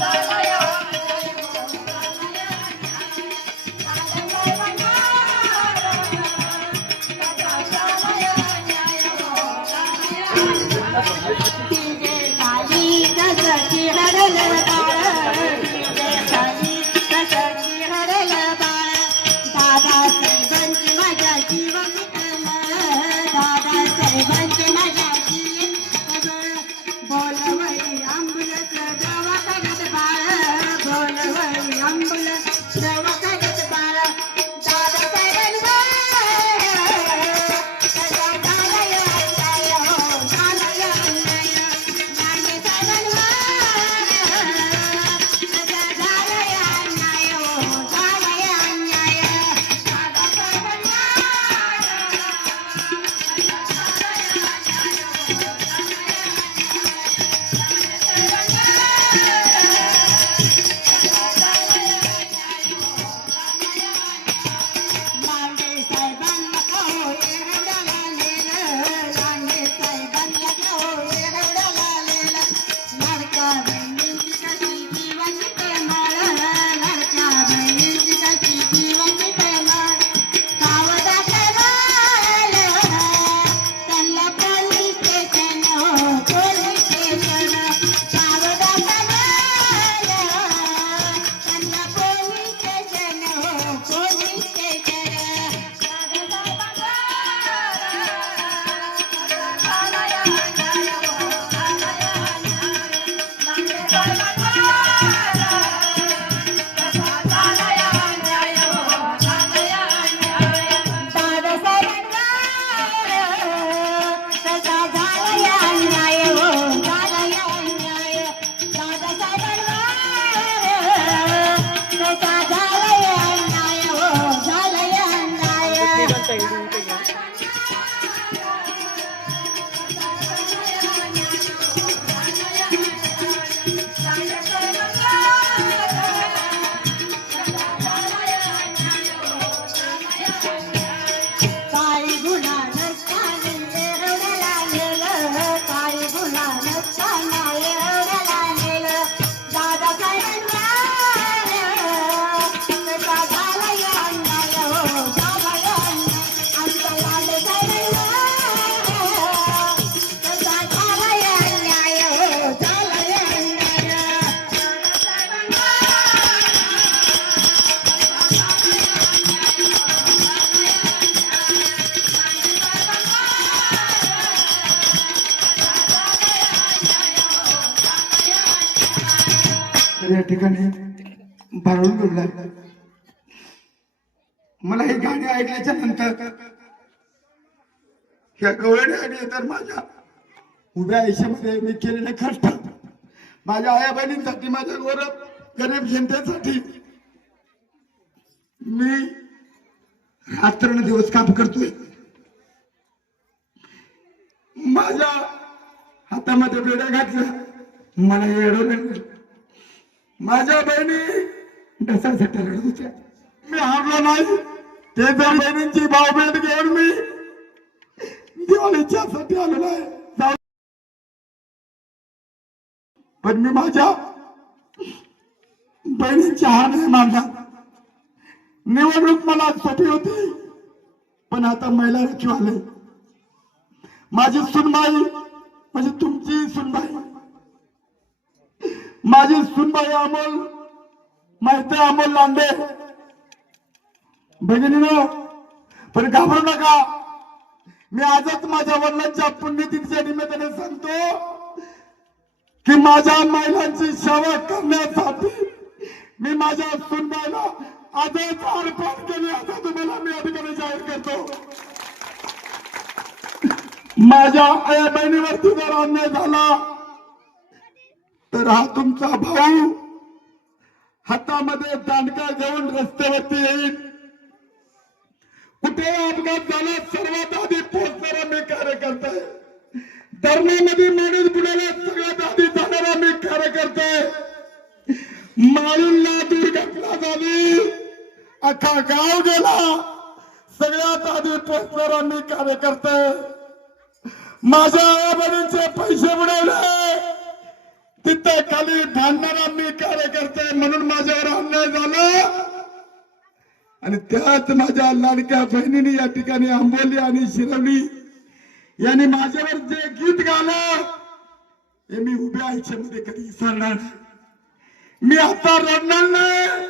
Bye. या ठिकाणी भरून घेतला मला हे गाणी ऐकल्याच्या नंतर ह्या आणि तर माझ्या उभ्या आयुष्यामध्ये मी केलेले कष्ट माझ्या आया बहिणींसाठी माझ्या गौरव गरीब जनतेसाठी मी रात्र दिवस काम करतोय. माझ्या हातामध्ये बेड्या घातल्या मला एवढं माझ्या बहिणी डसासाठी रडूच्या मी हारलो नाही. ते त्या बहिणींची भावभेट घेऊन मी दिवाळीच्यासाठी आलेलो आहे. पण मी माझ्या बहिणींची हार नाही मानला. निवडणूक मला सोपी होती. पण आता महिला रचू आले माझी सुनबाई म्हणजे तुमची सुनबाई. माझी सुनबाई अमोल मैत्री अमोल लांडे. भगिनीनो पण घाबरू नका. मी आजच माझ्या वडिलांच्या पुण्यतिथीच्या निमित्ताने सांगतो की माझ्या महिलांची सेवा करण्यासाठी मी माझ्या सुनबाईला आजच अर्पण केली असं तुम्हाला मी अधिकारी जाहीर करतो. माझ्या आया बहिणीवरती जर अन्याय झाला तर हा तुमचा भाऊ हातामध्ये दांडका घेऊन रस्त्यावरती येईल कुठे अपघात झाला? सर्वात आधी पोहोचणारा मी कार्यकर्ता आहे. धर्मामध्ये माणूस बुडाला सगळ्यात आधी जाणारा मी कार्यकर्ता आहे. माळींना दुर्घटना झाली. अख्खा गाव गेला. सगळ्यात आधी पोहोचणारा मी कार्यकर्ता आहे. माझ्या आईवडिलांचे पैसे बुडवले. तिथे खाली भांडणारा मी कार्यकर्ता म्हणून माझ्यावर अन्याय झाला. आणि त्याच माझ्या लाडक्या बहिणीने या ठिकाणी आंबोली आणि शिरवली. यांनी माझ्यावर जे गीत गालं हे मी उभ्या आयुष्यामध्ये कधी विसरणार मी आता रडणार नाही.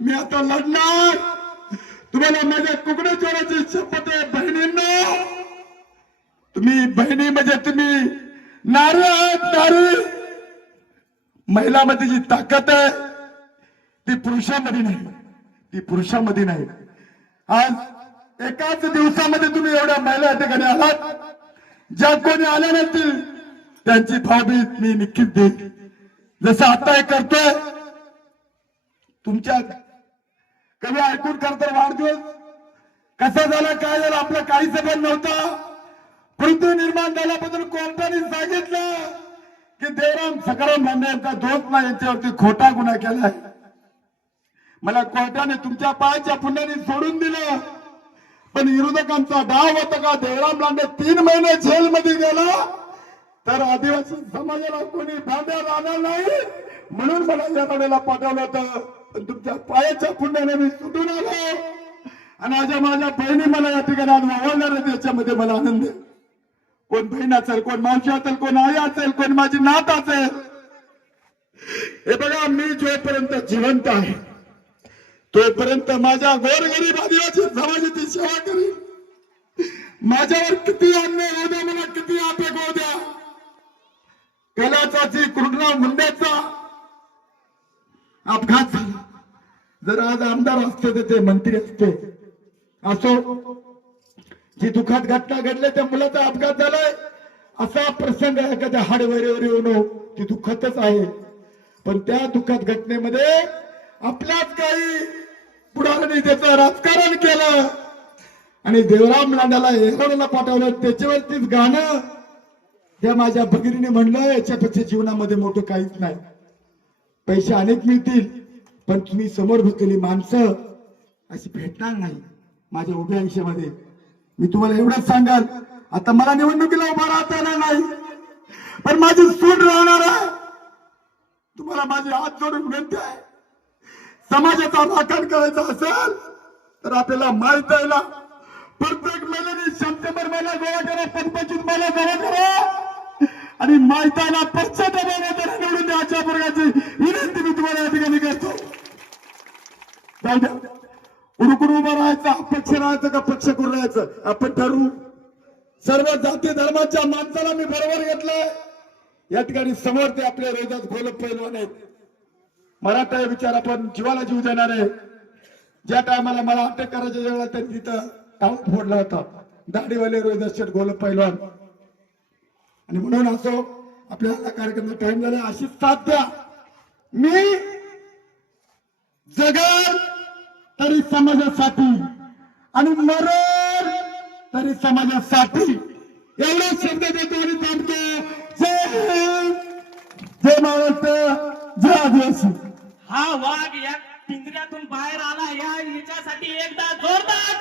मी आता लढणार. तुम्हाला माझ्या कुकडे चोराची शपथ आहे बहिणींना. तुम्ही बहिणी म्हणजे तुम्ही नारी आहात नारी. महिलामध्ये जी ताकद आहे ती पुरुषामध्ये नाही. ती पुरुषामध्ये नाही. आज एकाच दिवसामध्ये तुम्ही एवढ्या महिला या ठिकाणी आलात. ज्या कोणी आल्या नसतील त्यांची भावबीज मी निश्चित देईल जसं आता हे करतोय तुमच्या कधी ऐकून तर वाढदिवस कसा झाला काय झाला आपला काही संबंध नव्हता. पृथ्वी निर्माण झाल्याबद्दल कोणत्याने सांगितलं. की देवराम सकाराम लांडे यांचा दोस्त ना यांच्यावरती खोटा गुन्हा केलाय मला कोर्टाने तुमच्या पायाच्या पुण्याने सोडून दिलं. पण विरोधकांचा डाव होता का? देवराम लांडे तीन महिने जेलमध्ये गेला. तर आदिवासी समाजाला कोणी भांड्या आला नाही म्हणून मला या लढ्याला पाठवलं होतं. पण तुमच्या पायाच्या पुण्याने मी सुटून आलो. आणि आज माझ्या बहिणी मला या ठिकाणी आज वावरणार आहेत याच्यामध्ये मला आनंद आहे. कोण बहीण असेल कोण मावशी असेल कोण आई असेल कोण माझी नात असेल. हे बघा मी जोपर्यंत जिवंत आहे तोपर्यंत माझ्या गोरगरीब आदिवासी समाजाची सेवा करीन. माझ्यावर किती अन्याय होऊ द्या मला किती आपेक होऊ द्या. कलाचा जी कृष्णा मुंड्याचा अपघात झाला. जर आज आमदार असते तर ते मंत्री असते. असो जी दुःखात घटना घडली त्या मुलाचा अपघात झालाय. असा प्रसंग एखाद्या हाडवरीवर येऊन? हो, ती दुःखातच आहे. पण त्या दुःखात घटनेमध्ये आपल्याच काही पुढाऱ्यांनी त्याचं राजकारण केलं. आणि देवराम लांडाला एरवड्याला पाठवलं. त्याच्यावरतीच गाणं त्या माझ्या भगिनीने म्हणलं याच्यापेक्षा जीवनामध्ये मोठं काहीच नाही. पैसे अनेक मिळतील पण तुम्ही समोर बसलेली माणसं अशी भेटणार नाही माझ्या उभ्या आयुष्यामध्ये. मी तुम्हाला एवढंच सांगाल आता मला निवडणुकीला उभा राहता येणार नाही. पण माझी सूट राहणार आहे. तुम्हाला माझी हात जोडून विनंती आहे. समाजाचा राखण करायचा असेल तर आपल्याला माहीत आहे ना प्रत्येक महिन्याने सप्टेंबर महिना गोळा करा पंचवीस महिना गोळा करा. आणि माहीत आहे ना पश्चात त्याला निवडून द्या अशा प्रकारची विनंती मी तुम्हाला या ठिकाणी करतो. जाऊ उभं राहायचं अपक्ष राहायचं का पक्ष करून राहायचं? आपण ठरवू. सर्व जाती धर्माच्या माणसाला मी बरोबर घेतलंय. या ठिकाणी समोर ते आपल्या रोजात गोलक पैलवान आहेत. मराठा हे विचार आपण जीवाला जीव देणार आहे. ज्या टायमाला मला अटक करायच्या वेळेला त्यांनी तिथं टाऊन फोडला होता. दाढीवाले रोहिदास शेठ गोलक पैलवान. आणि म्हणून असो आपल्याला कार्यक्रम टाइम झाला. अशीच साथ द्या. मी जगा तरी समाजासाठी आणि मरण तरी समाजासाठी. एवढे शब्द देतो आणि थांबतो. जय हिंद. जय महाराष्ट्र. जय आदिवासी. हा वाघ या पिंजऱ्यातून बाहेर आला. या याच्यासाठी एकदा जोरदार